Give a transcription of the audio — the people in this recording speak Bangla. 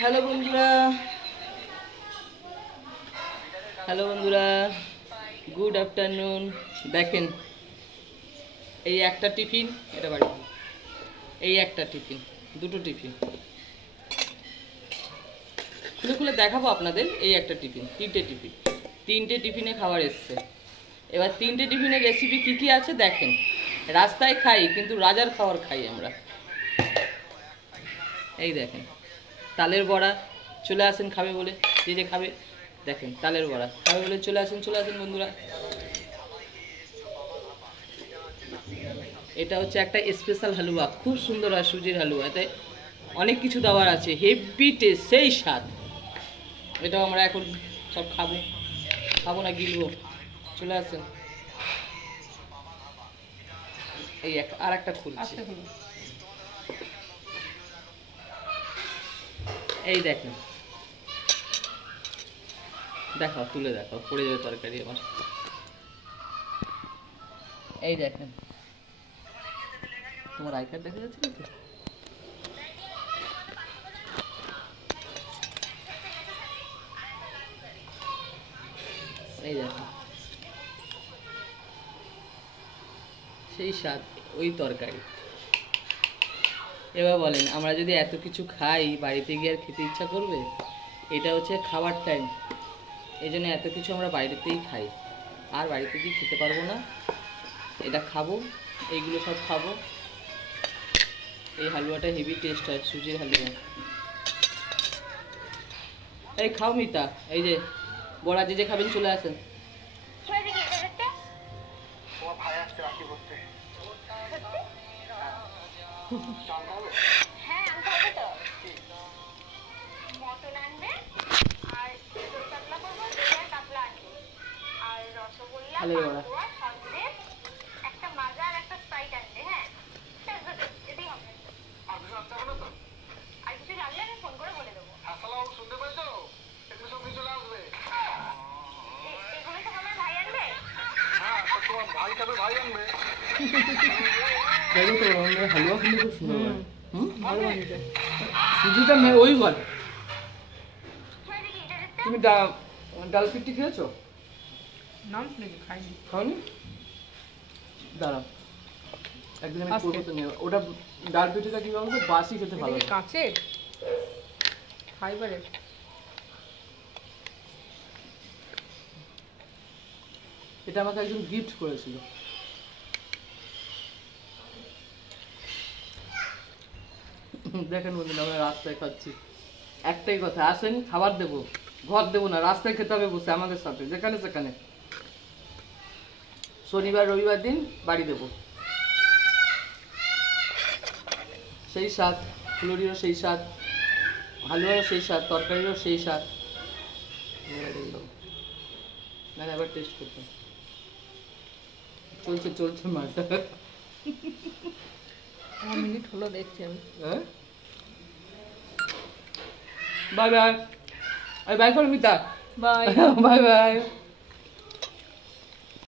হ্যালো বন্ধুরা, গুড আফটারনুন। দেখেন, এই একটা টিফিন, এটা বাড়ি, এই একটা টিফিন, দুটো টিফিন খুলে খুলে দেখাবো আপনাদের। এই একটা টিফিন, তিনটে টিফিনে খাবার এসছে। এবার তিনটে টিফিনের রেসিপি কী কী আছে দেখেন। রাস্তায় খাই কিন্তু রাজার খাবার খাই আমরা। এই দেখেন, তালের বড়া, চলে আসেন খাবে বলে, যে খাবে দেখেন, তালের বড়া খাবে বলে চলে আসেন বন্ধুরা। এটা হচ্ছে একটা স্পেশাল হালুয়া, খুব সুন্দর হয়, সুজির হালুয়া। এতে অনেক কিছু দেওয়ার আছে, হেভি টেস্ট, সেই স্বাদ। এটাও আমরা এখন সব খাবো না, গিলবো। চলে আসেন। এই আর একটা খুলছে, এই দেখেন, দেখাও, তুলে দেখাও, পড়ে যাবে তরকারি আমার। এই দেখেন, তোমার আই কার্ড দেখা যাচ্ছে তো? এই দেখেন, সেই স্বাদ, ওই তরকারি। এবার বলেন, আমরা যদি এত কিছু খাই, বাড়িতে গিয়ে আর খেতে ইচ্ছা করবে? এটা হচ্ছে খাবার টাইম, এই জন্য এত কিছু আমরা বাইরেতেই খাই, আর বাড়িতে গিয়ে খেতে পারবো না। এটা খাবো, এইগুলো সব খাবো। এই হালুয়াটা হেভি টেস্ট হয়, সুজির হালুয়া। এই খাও মিতা, এই যে বড়া, যে খাবেন চলে আসেন। হালুয়া কিন্তু খুব সুন্দর, সুজিটা ওই বল। তুমি ডাল পিঠি খেয়েছো? খাওনি? দাঁড়াও, একদিন আমি করবো তো নিয়ে। ওটা ডাল পিঠিটা কি বলতো, বাসি খেতে ভালো লাগে। কাঁচের ফাইবারের। এটা আমাকে একজন গিফট করেছিল। দেখেন বন্ধুরা, আমরা রাস্তায় খাচ্ছি। একটাই কথা, আসেন, খাবার দেবো, ঘর দেবো না, রাস্তায় খেতে হবে বসে আমাদের সাথে, যেখানে সেখানে। শনিবার রবিবার দিন বাড়ি দেবো। সেই স্বাদ, ফুলুরিরও সেই স্বাদ, হালুয়ারও সেই স্বাদ, তরকারিরও সেই স্বাদ। না, এবার টেস্ট করতে চলছে মাছটা। মিনিট হলো দেখছি আমি। হ্যাঁ, বাই বাই। বাই করো মিতা, বাই বাই বাই।